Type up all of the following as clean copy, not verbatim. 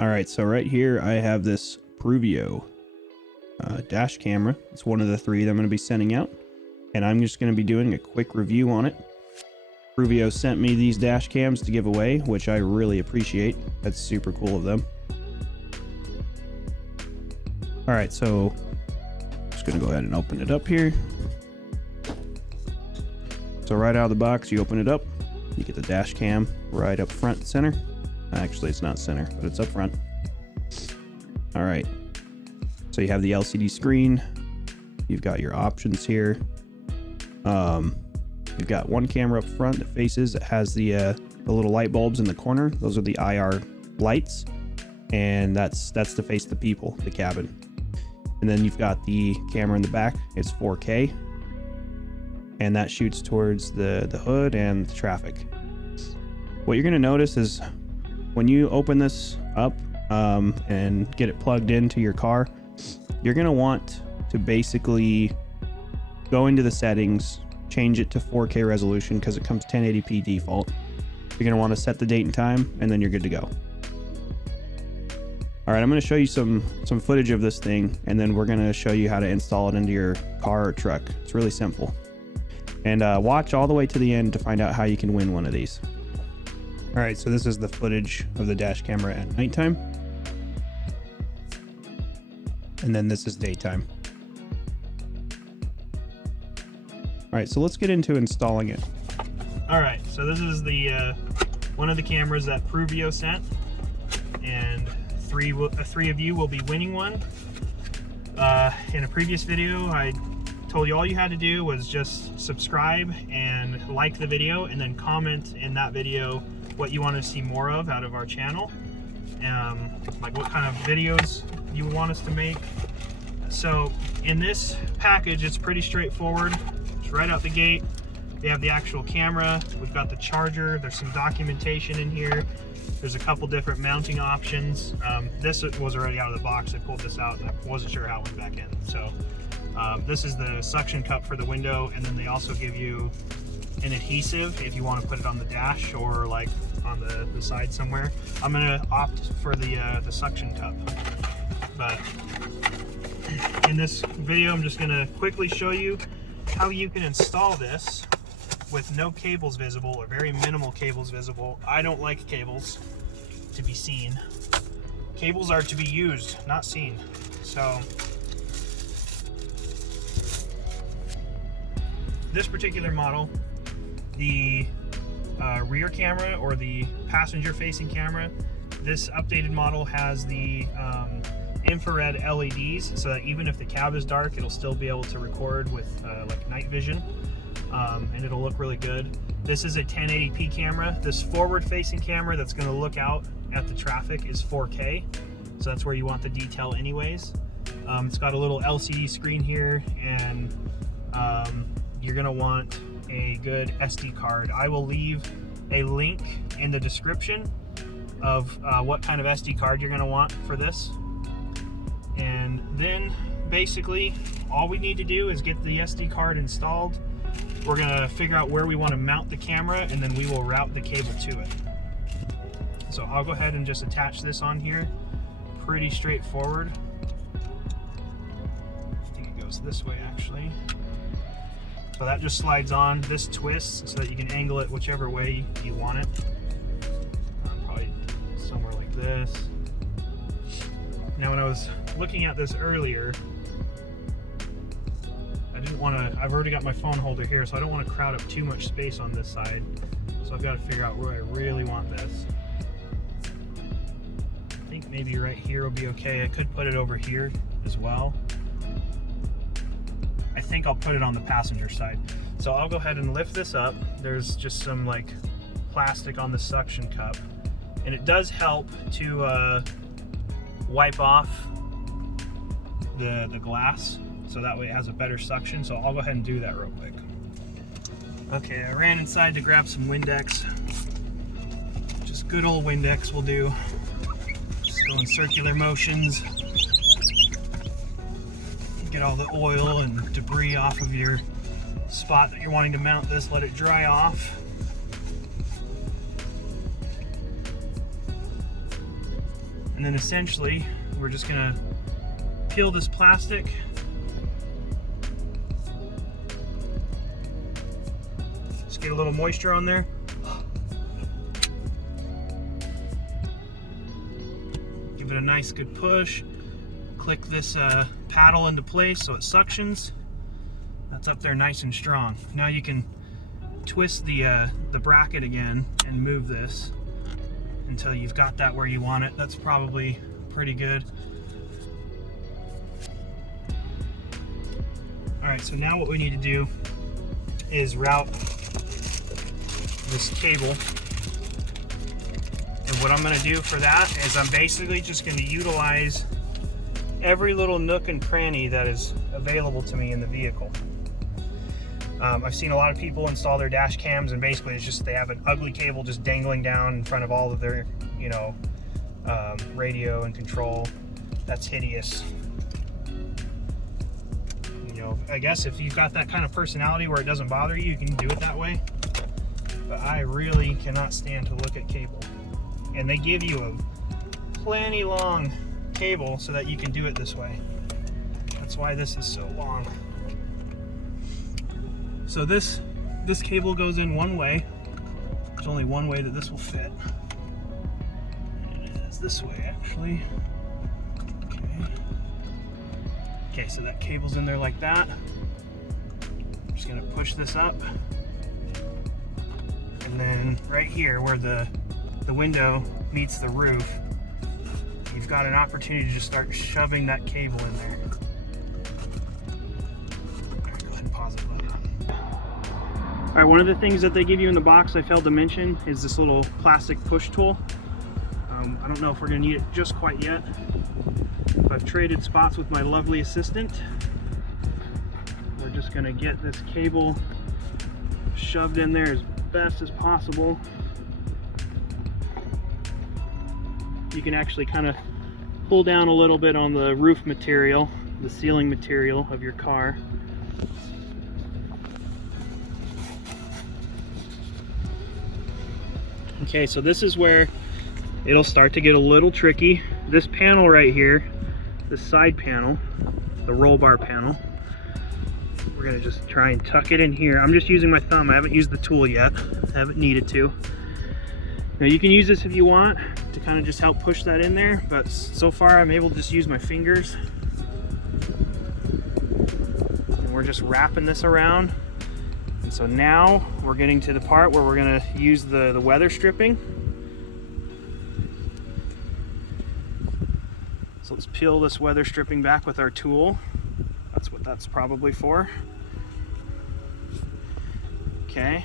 All right, so right here I have this Pruveeo dash camera. It's one of the 3 that I'm going to be sending out, and I'm just going to be doing a quick review on it. Pruveeo sent me these dash cams to give away, which I really appreciate. That's super cool of them. All right, so I'm just going to go ahead and open it up here. So right out of the box, you open it up, you get the dash cam right up front center. Actually, it's not center, but it's up front. All right. So you have the LCD screen. You've got your options here. You've got one camera up front that faces. It has the little light bulbs in the corner. Those are the IR lights, and that's to face the people, the cabin. And then you've got the camera in the back. It's 4K, and that shoots towards the hood and the traffic. What you're gonna notice is when you open this up and get it plugged into your car, you're gonna want to basically go into the settings, change it to 4K resolution because it comes 1080p default. You're gonna want to set the date and time, and then you're good to go. All right, I'm gonna show you some footage of this thing, and then we're gonna show you how to install it into your car or truck. It's really simple. And watch all the way to the end to find out how you can win one of these. All right, so this is the footage of the dash camera at nighttime. And then this is daytime. All right, so let's get into installing it. All right, so this is the one of the cameras that Pruveeo sent, and three of you will be winning one. In a previous video, I told you all you had to do was just subscribe and like the video, and then comment in that video what you want to see more of out of our channel, like what kind of videos you want us to make. So in this package, it's pretty straightforward. It's right out the gate. We have the actual camera, we've got the charger, there's some documentation in here, there's a couple different mounting options. This was already out of the box. I pulled this out and I wasn't sure how it went back in. So this is the suction cup for the window, and then they also give you an adhesive if you want to put it on the dash or like on the side somewhere. I'm gonna opt for the suction cup, but in this video I'm just gonna quickly show you how you can install this with no cables visible or very minimal cables visible. I don't like cables to be seen. Cables are to be used, not seen. So this particular model, the rear camera or the passenger facing camera, this updated model has the infrared LEDs, so that even if the cab is dark, it'll still be able to record with like night vision, and it'll look really good. This is a 1080p camera. This forward facing camera that's going to look out at the traffic is 4K, so that's where you want the detail anyways. It's got a little LCD screen here, and you're going to want a good SD card. I will leave a link in the description of what kind of SD card you're going to want for this. And then basically all we need to do is get the SD card installed. We're going to figure out where we want to mount the camera, and then we will route the cable to it. So I'll go ahead and just attach this on here. Pretty straightforward. I think it goes this way actually. So that just slides on. This twists so that you can angle it whichever way you want it. Probably somewhere like this. Now when I was looking at this earlier, I didn't want to, I've already got my phone holder here, so I don't want to crowd up too much space on this side. So I've got to figure out where I really want this. I think maybe right here will be okay. I could put it over here as well. I think I'll put it on the passenger side. So I'll go ahead and lift this up. There's just some like plastic on the suction cup, and it does help to wipe off the glass, so that way it has a better suction. So I'll go ahead and do that real quick. Okay, I ran inside to grab some Windex. Just good old Windex will do. Just go in circular motions. Get all the oil and debris off of your spot that you're wanting to mount this. Let it dry off. And then essentially, we're just gonna peel this plastic. Just get a little moisture on there. Give it a nice good push. Click this paddle into place so it suctions. That's up there nice and strong. Now you can twist the bracket again and move this until you've got that where you want it. That's probably pretty good. All right, so now what we need to do is route this cable. And what I'm gonna do for that is I'm basically just gonna utilize every little nook and cranny that is available to me in the vehicle. I've seen a lot of people install their dash cams and basically it's just they have an ugly cable just dangling down in front of all of their, you know, radio and control. That's hideous. You know, I guess if you've got that kind of personality where it doesn't bother you, you can do it that way. But I really cannot stand to look at cable. And they give you a plenty long cable so that you can do it this way. That's why this is so long. So this cable goes in one way. There's only one way that this will fit. And it is this way actually. Okay, so that cable's in there like that. I'm just gonna push this up. And then right here where the window meets the roof, you've got an opportunity to just start shoving that cable in there. All right, go ahead and pause it. All right, one of the things that they give you in the box I failed to mention is this little plastic push tool. I don't know if we're gonna need it just quite yet. I've traded spots with my lovely assistant. We're just gonna get this cable shoved in there as best as possible. You can actually kind of pull down a little bit on the roof material, the ceiling material of your car. Okay, so this is where it'll start to get a little tricky. This panel right here, this side panel, the roll bar panel, we're gonna just try and tuck it in here. I'm just using my thumb. I haven't used the tool yet. I haven't needed to. Now you can use this if you want to kind of just help push that in there, but so far I'm able to just use my fingers. And we're just wrapping this around. And so now we're getting to the part where we're gonna use the weather stripping. So let's peel this weather stripping back with our tool. That's what that's probably for. Okay.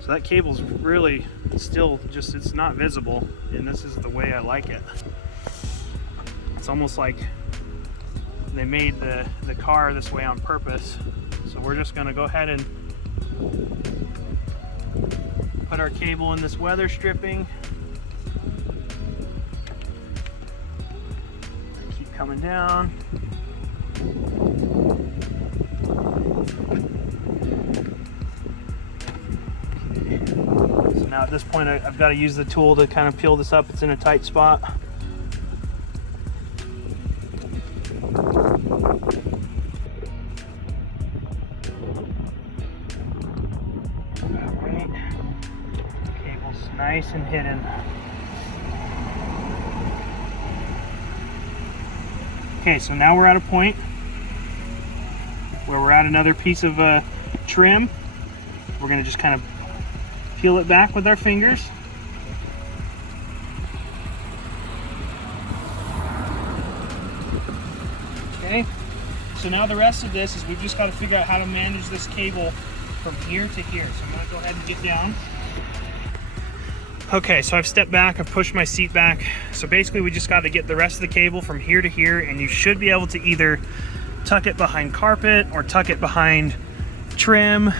So that cable's really still just, it's not visible, and this is the way I like it. It's almost like they made the car this way on purpose. So we're just gonna go ahead and put our cable in this weather stripping. Keep coming down. So now at this point I've got to use the tool to kind of peel this up. It's in a tight spot. Alright, cable's nice and hidden. Okay, so now we're at a point where we're at another piece of trim. We're going to just kind of peel it back with our fingers. Okay, so now the rest of this is we've just got to figure out how to manage this cable from here to here. So I'm going to go ahead and get down. Okay, so I've stepped back, I've pushed my seat back. So basically we just got to get the rest of the cable from here to here, and you should be able to either tuck it behind carpet or tuck it behind trim.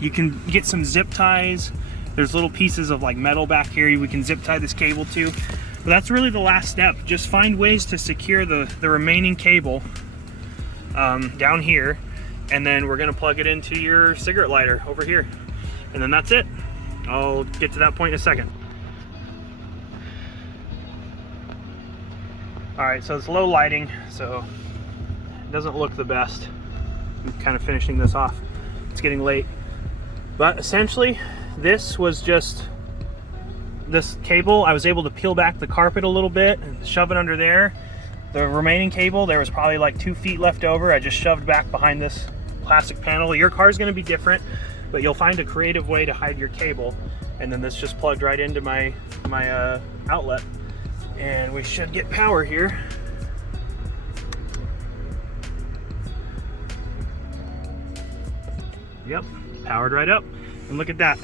You can get some zip ties. There's little pieces of like metal back here we can zip tie this cable to. But that's really the last step. Just find ways to secure the remaining cable down here, and then we're gonna plug it into your cigarette lighter over here. And then that's it. I'll get to that point in a second. All right, so it's low lighting, so it doesn't look the best. I'm kind of finishing this off. It's getting late. But essentially, this was just this cable. I was able to peel back the carpet a little bit and shove it under there. The remaining cable, there was probably like 2 feet left over. I just shoved back behind this plastic panel. Your car's gonna be different, but you'll find a creative way to hide your cable. And then this just plugged right into my outlet. And we should get power here. Yep, powered right up. And look at that.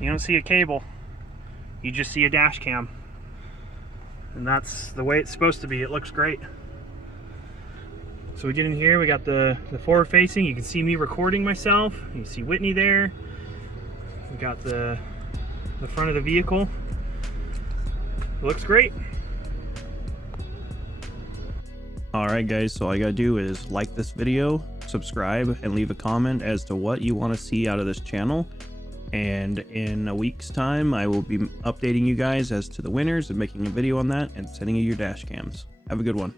You don't see a cable, you just see a dash cam. And that's the way it's supposed to be. It looks great. So we get in here, we got the forward facing. You can see me recording myself. You can see Whitney there. We got the front of the vehicle. It looks great. Alright guys, so all you gotta do is like this video, subscribe, and leave a comment as to what you want to see out of this channel. And in a week's time, I will be updating you guys as to the winners and making a video on that and sending you your dash cams. Have a good one.